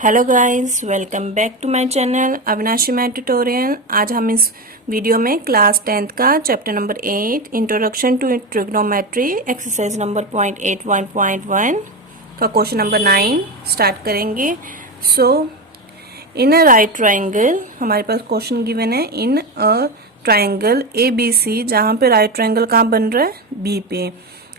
Hello guys, welcome back to my channel Avinashi math tutorial. आज हम इस वीडियो में क्लास 10th का chapter number 8 introduction to trigonometry exercise number 0.8.1 का question number 9 start करेंगे। इन a right triangle, हमारे पास question given है इन अ ट्राइंगल ABC, जहां पे राइट ट्राइंगल कहाँ बन रहा है, बी पे।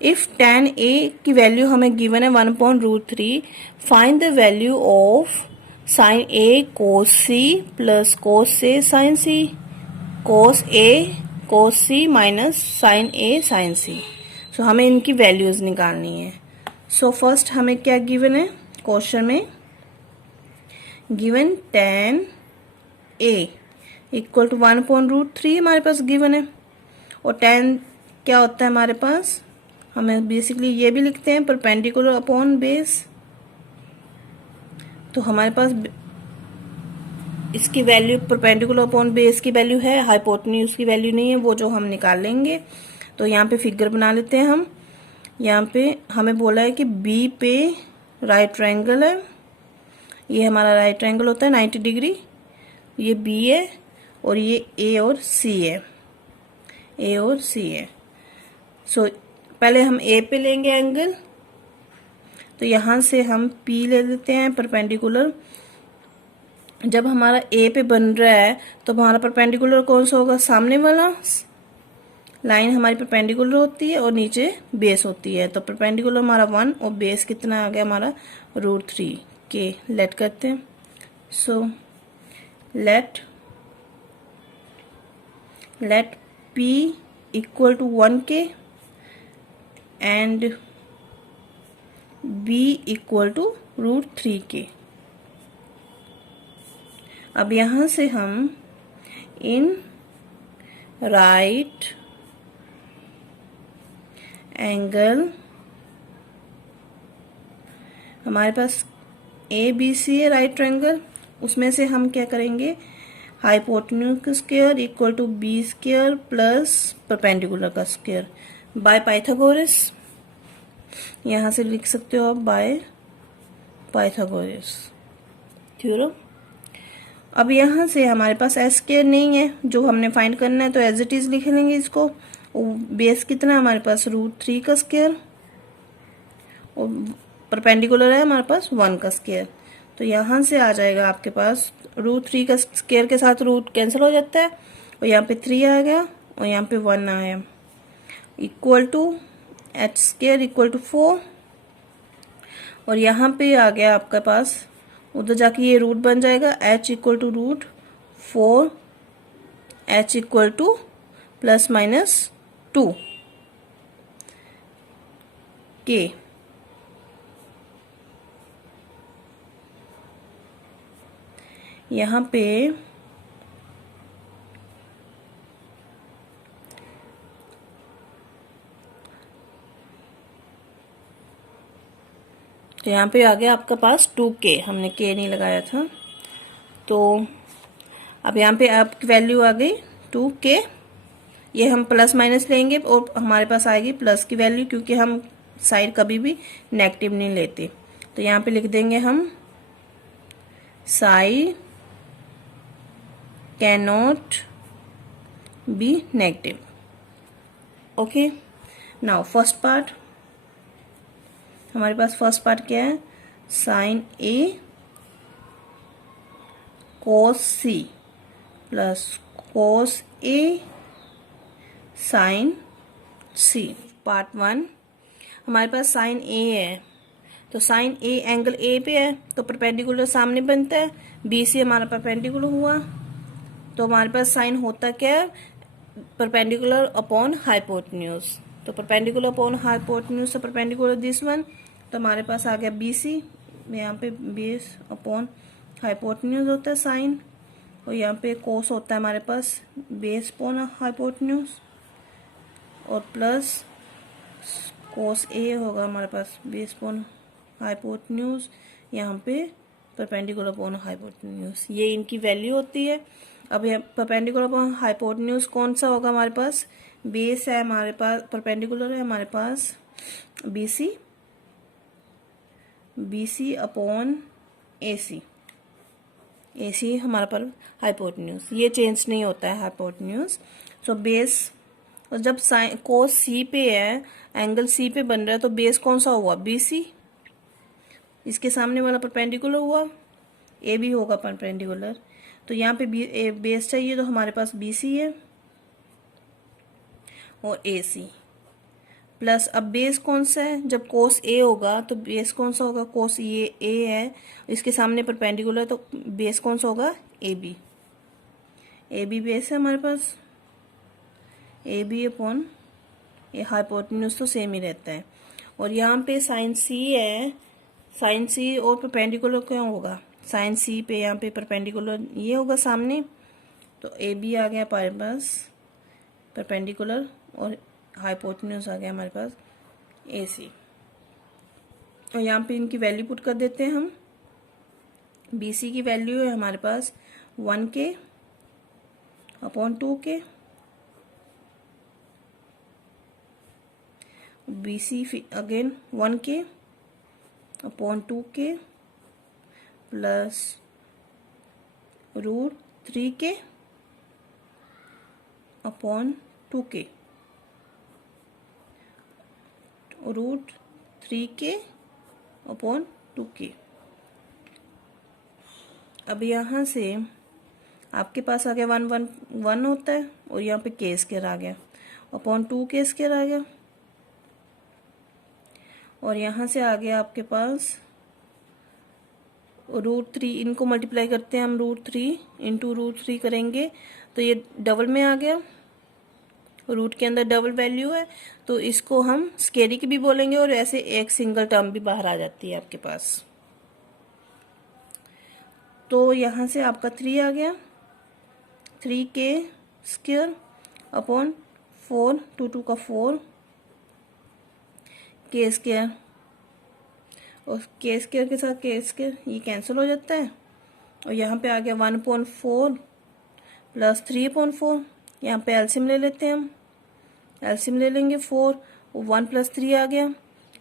इफ tan A की वैल्यू हमें गिवन है 1/√3, find the value of sine A cos C plus cos A sin C, cos A cos C minus sine A sin C। So हमें इनकी वैल्यूज निकालनी है। सो फर्स्ट हमें क्या given है क्वेश्चन में, given tan A equal to 1/√3 हमारे पास गिवन है। और tan क्या होता है हमारे पास, हमें बेसिकली ये भी लिखते हैं परपेंडिकुलर अपॉन बेस। तो हमारे पास इसकी वैल्यू परपेंडिकुलर अपॉन बेस की वैल्यू है, हाइपोटेन्यूज की वैल्यू नहीं है, वो जो हम निकाल लेंगे। तो यहाँ पे फिगर बना लेते हैं हम। यहाँ पे हमें बोला है कि बी पे राइट ट्रायंगल है, ये हमारा राइट ट्रायंगल होता है 90 डिग्री, ये बी है और ये ए और सी है, ए और सी है। सो पहले हम ए पे लेंगे एंगल, तो यहां से हम पी ले लेते हैं परपेंडिकुलर। जब हमारा ए पे बन रहा है तो हमारा परपेंडिकुलर कौन सा होगा, सामने वाला लाइन हमारी परपेंडिकुलर होती है और नीचे बेस होती है। तो परपेंडिकुलर हमारा 1 और बेस कितना आ गया हमारा √3 के। लेट करते हैं। So let P equal to 1 के एंड b इक्वल टू √3 के। अब यहां से हम इन राइट एंगल, हमारे पास ABC है राइट ट्रायंगल, उसमें से हम क्या करेंगे, हाइपोटेन्यूज का square equal to B square plus perpendicular का स्क्वायर बाय पाइथागोरस। यहां से लिख सकते हो आप बाय पाइथागोरस थ्योरम। अब यहां से हमारे पास एस स्क्वायर नहीं है जो हमने फाइंड करना है, तो एज इट इज लिख लेंगे इसको। बेस कितना है हमारे पास √3 का स्क्वायर और परपेंडिकुलर है हमारे पास 1 का स्क्वायर। तो यहां से आ जाएगा आपके पास √3 का स्क्वायर के साथ रूट कैंसिल हो जाता है और यहाँ पे 3 आ गया और यहाँ पे 1 आया, equal to h square equal to 4। और यहाँ पे आ गया आपके पास, उधर जाके ये रूट बन जाएगा h equal to √4, h equal to ±2 के। यहाँ पे तो यहाँ पे आ गया आपका पास 2k, हमने k नहीं लगाया था। तो अब यहाँ पे आपकी वैल्यू आ गई 2k, ये हम प्लस माइनस लेंगे और हमारे पास आएगी प्लस की वैल्यू, क्योंकि हम साइड कभी भी नेगेटिव नहीं लेते। तो यहाँ पे लिख देंगे हम side can not be negative. Okay, now first part, हमारे पास फर्स्ट पार्ट क्या है, sine A cos C plus cos A sine C। Part 1, हमारे पास साइन A है, तो साइन A एंगल A पे है तो परपेंडिकुलर सामने बनता है, BC हमारा परपेंडिकुलर हुआ, तो हमारे पास साइन होता क्या है, परपेंडिकुलर अपॉन हाइपोटेन्यूज। तो परपेंडिकुलर अपॉन हाइपोटेन्यूज से परपेंडिकुलर दिस वन, तो हमारे पास आ गया BC, यहाँ पे बेस अपॉन हाइपोटेन्यूज होता है साइन, और यहाँ पे कोस होता है हमारे पास बेस अपॉन हाइपोटेन्यूज, और प्लस कोस A होगा हमारे पास बेस अपॉन हाइपोटेन्यूज, यहाँ पे परपेंडिकुलर अपॉन हाइपोटेन्यूज। ये इनकी वैल्यू होती है। अब यहाँ परपेंडिकुलर अपॉन हाइपोटेन्यूज कौन सा होगा हमारे पास, बेस है हमारे पास, परपेंडिकुलर है हमारे पास BC अपॉन AC। AC हमारा पर हाइपोटेन्यूज, ये चेंज नहीं होता है हाइपोटेन्यूज। सो बेस, और जब साइन कोस सी पे है, एंगल सी पे बन रहा है, तो बेस कौन सा हुआ? BC। इसके सामने वाला परपेंडिकुलर हुआ, AB होगा परपेंडिकुलर। तो यहाँ पे बेस चाहिए, तो हमारे पास BC है और AC प्लस, अब बेस कौन सा है? जब कोस A होगा तो बेस कौन सा होगा? कोस ये A है, इसके सामने परपेंडिकुलर, तो बेस कौन सा होगा? AB। AB बेस है हमारे पास, AB अपॉन ये हाइपोटेन्यूज तो सेम ही रहता है। और यहाँ पे साइन C है, साइन C और परपेंडिकुलर क्या होगा? साइन C पे यहाँ पे परपेंडिकुलर ये होगा सामने, तो AB आ गया हमारे पास परपेंडिकुलर, और हाइपोटेन्यूज आ गया हमारे पास AC। और यहाँ पे इनकी वैल्यू पुट कर देते हैं हम। BC की वैल्यू है हमारे पास 1K upon 2K। BC again 1K upon 2K plus root 3K upon 2K, root 3K upon 2K। अब यहाँ से आपके पास आ गया 1 होता है, और यहाँ पे K स्क्वायर आ गया अपॉन 2K स्क्वायर आ गया, और यहाँ से आ गया आपके पास रूट 3, इनको मल्टीप्लाई करते हैं हम, रूट 3 इंटू रूट 3 करेंगे तो ये डबल में आ गया, रूट के अंदर डबल वैल्यू है, तो इसको हम स्केरी की भी बोलेंगे, और ऐसे एक सिंगल टर्म भी बाहर आ जाती है आपके पास। तो यहाँ से आपका 3 आ गया, 3K स्क्वायर अपॉन 4, 2 का 4 K स्क्वायर, और K स्क्वायर के साथ K स्क्वायर ये कैंसिल हो जाता है, और यहाँ पे आ गया 1/4 प्लस 3/4। यहाँ पे एलसीएम ले लेते हैं हम, एलसीएम ले लेंगे 4, 1 प्लस 3 आ गया,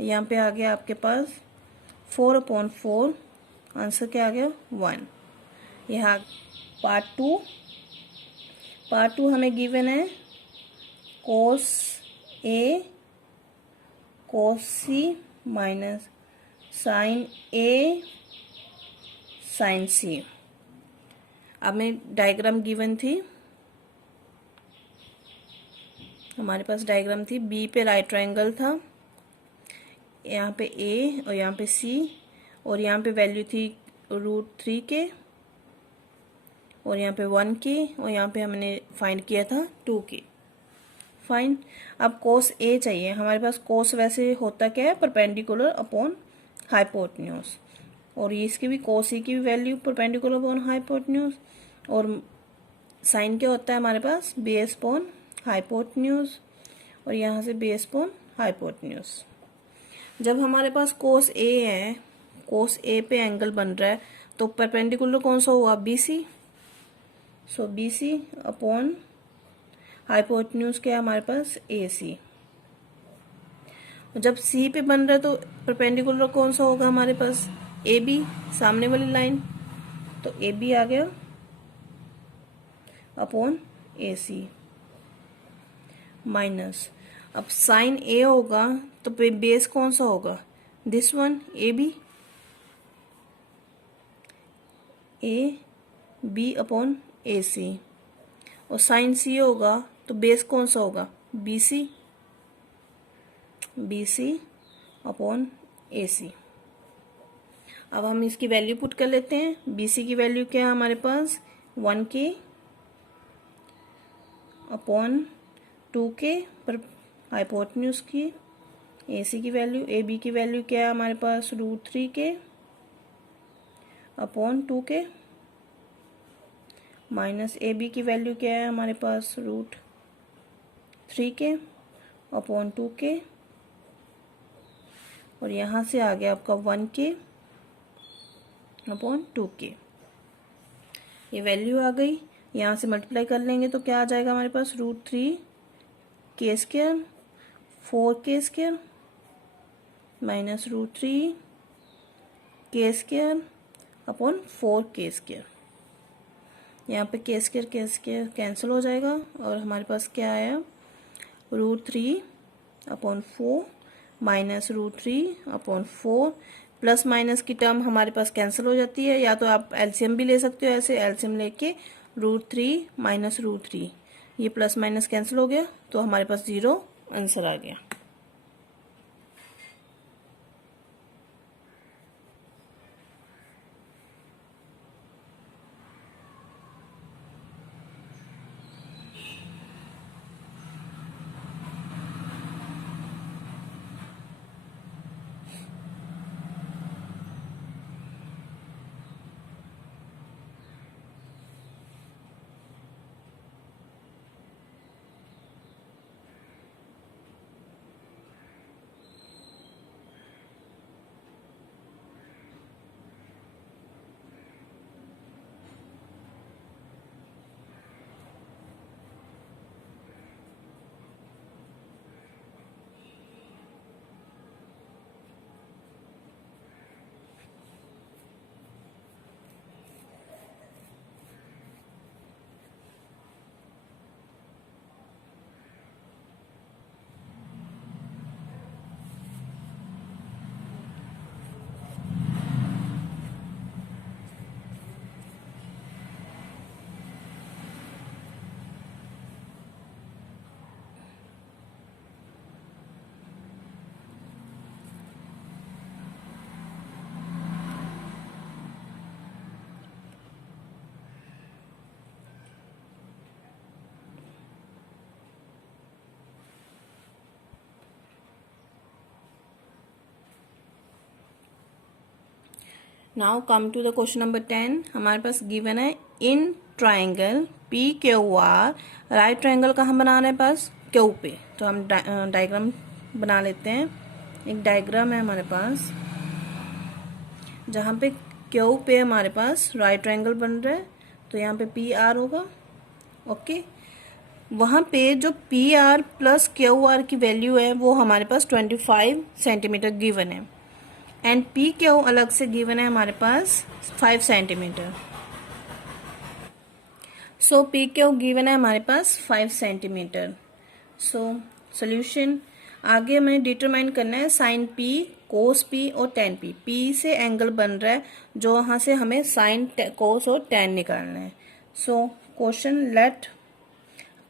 यहाँ पे आ गया आपके पास 4/4, आंसर क्या आ गया? 1। यहाँ पार्ट टू हमें गिवन है cos A cos C minus sine A sine C। अब में डायग्राम गिवन थी, हमारे पास डायग्राम थी, B पे राइट ट्रायंगल था, यहाँ पे A और यहाँ पे C, और यहाँ पे वैल्यू थी रूट 3K, और यहाँ पे 1K, और यहाँ पे हमने फाइंड किया था 2K। फाइन। अब कोस A चाहिए हमारे पास। कोस वैसे होता क्या है? परपेंडिकुलर अपॉन हाइपोटेन्यूज, और ये इसकी भी कोस E की भी वैल्यू परपेंडिकुलर अपॉन हाइपोटेन्यूज, और साइन क्या होता है हमारे पास? बेस अपॉन हाइपोटेन्यूज, और यहाँ से बेस अपॉन हाइपोटेन्यूज। जब हमारे पास कोस A है, कोस A पे एंगल बन रहा है, तो परपेंडिकुलर कौन सा हुआ? BC। सो BC अपॉन हाइपोटेन्यूज क्या है हमारे पास? AC। जब C पे बन रहा है तो परपेंडिकुलर कौन सा होगा हमारे पास? AB, सामने वाली लाइन, तो AB आ गया अपॉन AC माइनस, अब साइन A होगा तो बेस कौन सा होगा? This one, AB upon AC, और साइन C होगा तो बेस कौन सा होगा? BC upon AC। अब हम इसकी वैल्यू पुट कर लेते हैं। BC की वैल्यू क्या है हमारे पास? 1K अपॉन 2K पर हाइपोटेन्यूज की। AC की वैल्यू, AB की वैल्यू क्या है हमारे पास? Root 3K upon 2K minus AB की वैल्यू क्या है हमारे पास? रूट 3K अपॉन 2K, और यहाँ से आ गया आपका 1K अपॉन 2K। ये वैल्यू आ गई, यहाँ से मल्टीप्लाई कर लेंगे तो क्या आ जाएगा हमारे पास? Root 3K square 4K square minus root 3K square upon 4k²। यहाँ पे k² कैंसिल हो जाएगा और हमारे पास क्या आया, √3/4 माइनस √3/4। प्लस माइनस की टर्म हमारे पास कैंसिल हो जाती है, या तो आप एलसीएम भी ले सकते हो, ऐसे एलसीएम लेके √3 माइनस √3, ये प्लस माइनस कैंसिल हो गया तो हमारे पास 0 आंसर आ गया। Now come to the question number 10। हमारे पास गिवन है in triangle PQR right triangle कहाँ बनाना है, पास क्यू पे। तो हम डायग्राम बना लेते हैं। एक डायग्राम है हमारे पास जहाँ पे क्यू पे हमारे पास राइट ट्राइंगल बन रहा है, तो यहाँ पे PR होगा। ओके, वहाँ पे जो PR प्लस QR की वैल्यू है वो हमारे पास 25 सेंटीमीटर गिवन है, एंड PQ अलग से गिवन है हमारे पास 5 सेंटीमीटर। सो PQ गिवन है हमारे पास 5 सेंटीमीटर। सो सोल्यूशन आगे हमें डिटरमाइन करना है साइन P, कोस P और टेन P। P से एंगल बन रहा है जो वहां से हमें साइन, कोस और टेन निकालना है। सो क्वेश्चन लेट,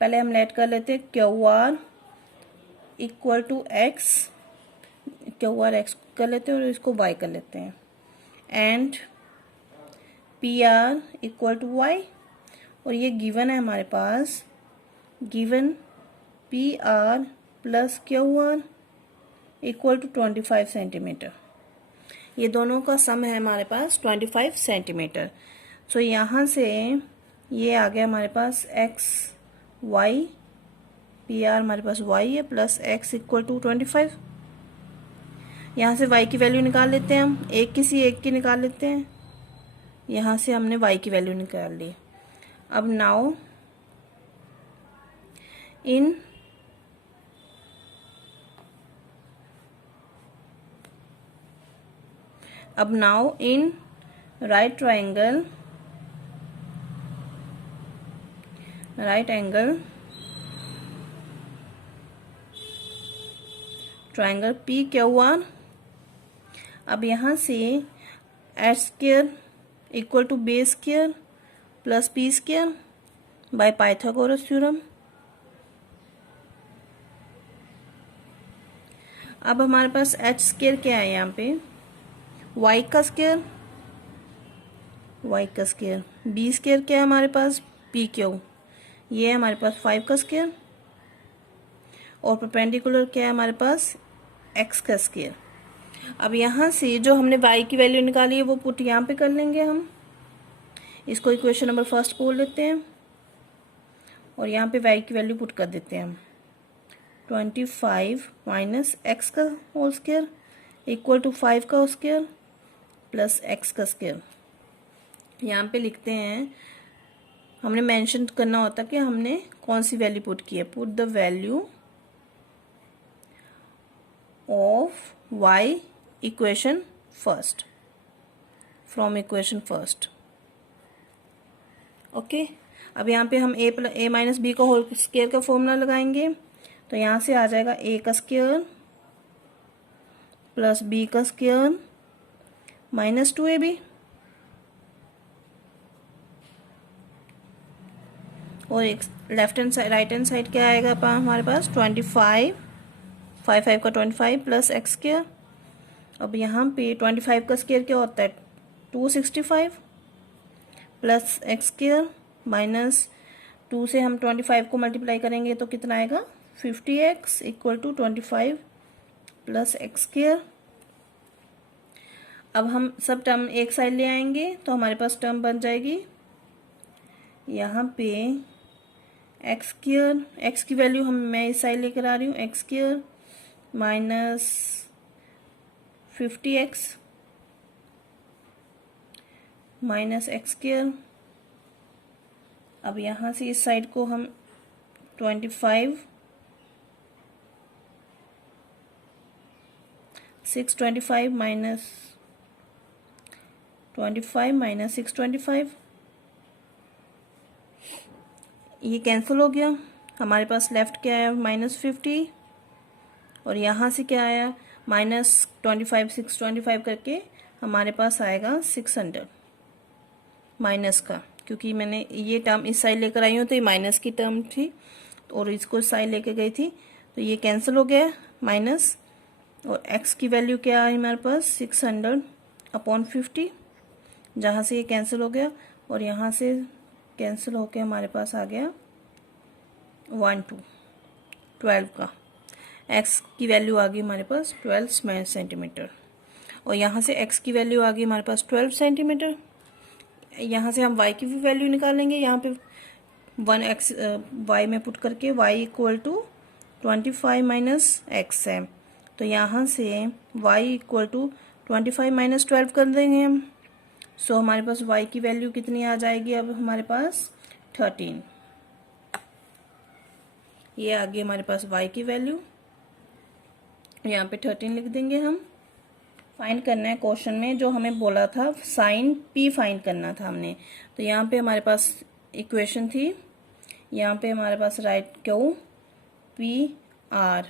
पहले हम लेट कर लेते हैं QR equal to X, QR X कर लेते हैं और इसको Y कर लेते हैं, and PR equal to Y। और ये गिवन है हमारे पास, given PR plus QR equal to 25 centimetre. ये दोनों का सम है हमारे पास 25 सेंटीमीटर। सो यहाँ से ये आ गया हमारे पास XY, PR हमारे पास Y है, प्लस X इक्वल टू 25। यहाँ से Y की वैल्यू निकाल लेते हैं हम, एक किसी एक की निकाल लेते हैं। यहाँ से हमने Y की वैल्यू निकाल ली। अब now in right triangle PQR। अब यहाँ से H² equal to B² plus P² by Pythagoras theorem. अब हमारे पास H² क्या है, यहाँ पे Y का स्क्वायर, B² क्या है हमारे पास PQ, ये है हमारे पास 5 का स्क्वायर, और परपेंडिकुलर क्या है हमारे पास X का स्क्वायर। अब यहाँ से जो हमने Y की वैल्यू निकाली है वो पुट यहाँ पे कर लेंगे हम, इसको इक्वेशन नंबर फर्स्ट बोल लेते हैं, और यहाँ पे Y की वैल्यू पुट कर देते हैं हम। 25 माइनस X का होल स्क्वायर इक्वल टू 5 का होल स्क्वायर प्लस X का स्क्वायर। यहाँ पे लिखते हैं, हमने मेंशन करना होता कि हमने कौन सी वैल्यू पुट की है। Put the value of Y equation from equation first. Okay, अब यहाँ पे हम ए माइनस बी का होल स्क्वायर का फॉर्मूला लगाएंगे। तो यहाँ से आ जाएगा ए का स्क्वायर प्लस बी का स्क्वायर माइनस 2ab, और एक left hand side right hand side क्या आएगा हमारे पास 25, 5 का 25 प्लस एक्स स्क्वायर। अब यहाँ पे 25 का स्क्वायर क्या होता है 265 प्लस एक्स स्क्वायर माइनस 2 से हम 25 को मल्टीप्लाई करेंगे तो कितना आएगा 50x equal to 25 plus X square. अब हम सब टर्म एक साइड ले आएंगे तो हमारे पास टर्म बन जाएगी यहाँ पे एक्स स्क्वायर, एक्स की वैल्यू मैं इस साइड लेकर आ रही हूँ, x square minus 50x minus x square. अब यहाँ से इस साइड को हम 25 625 माइनस 25 माइनस 625, ये कैंसिल हो गया। हमारे पास लेफ्ट क्या आया -50, और यहाँ से क्या आया -25 625 करके हमारे पास आएगा 600 माइनस का, क्योंकि मैंने ये टर्म इस साइड लेकर आई हूँ तो ये माइनस की टर्म थी और इसको इस साइड लेकर गई थी तो ये कैंसिल हो गया माइनस, और x की वैल्यू क्या आई हमारे पास 600/50, जहाँ से ये कैंसिल हो गया और यहाँ से कैंसिल होके हमारे पास आ गया 12 का, x की वैल्यू आ गई हमारे पास 12 सेंटीमीटर, और यहाँ से x की वैल्यू आ गई हमारे पास 12 सेंटीमीटर। यहाँ से हम y की भी वैल्यू निकालेंगे, यहाँ पे 1x y में पुट करके y equal to 25 minus X है, तो यहाँ से y इक्वल टू 25 माइनस 12 कर देंगे हम। सो हमारे पास y की वैल्यू कितनी आ जाएगी अब हमारे पास 13, ये आ गई हमारे पास y की वैल्यू, यहाँ पे 13 लिख देंगे हम। फाइंड करना है क्वेश्चन में, जो हमें बोला था साइन p फाइंड करना था हमने, तो यहाँ पे हमारे पास इक्वेशन थी, यहाँ पे हमारे पास राइट क्यू p r,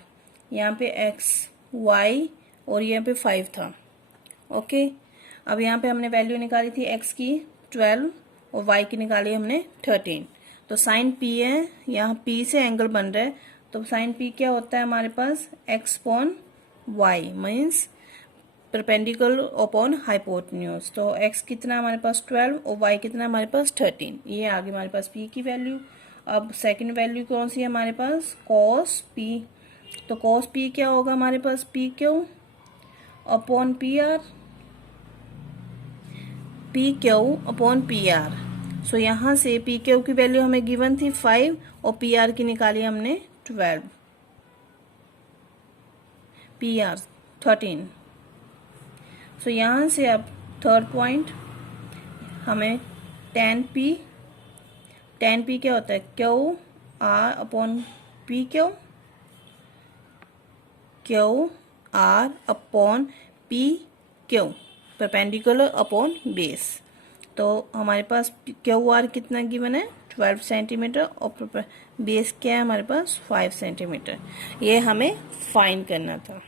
यहाँ पे x y और यहाँ पे 5 था। ओके, अब यहाँ पे हमने वैल्यू निकाली थी x की 12 और y की निकाली हमने 13, तो साइन p है, यहाँ p से एंगल बन रहा है, तो साइन p क्या होता है हमारे पास x/y means perpendicular upon hypotenuse. तो x कितना हमारे पास 12 और y कितना हमारे पास 13, ये आ गई हमारे पास p की वैल्यू। अब सेकंड वैल्यू कौन सी है हमारे पास cos p, तो cos p क्या होगा हमारे पास pq upon pr, pq upon pr। सो यहाँ से pq की वैल्यू हमें गिवन थी 5 और pr की निकाली हमने 12, pr 13। सो यहाँ से अब थर्ड पॉइंट हमें tan p क्या होता है Q r upon P Q r upon P Q perpendicular upon base. तो हमारे पास क्यू आर कितना गिवन है 12 सेंटीमीटर और बेस क्या है हमारे पास 5 सेंटीमीटर, ये हमें फाइंड करना था।